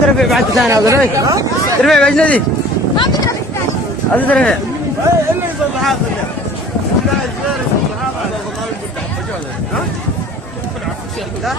ترفع بعد ثاني او ترفع باجنبي هذا ترفع اللي يصل حاصل لا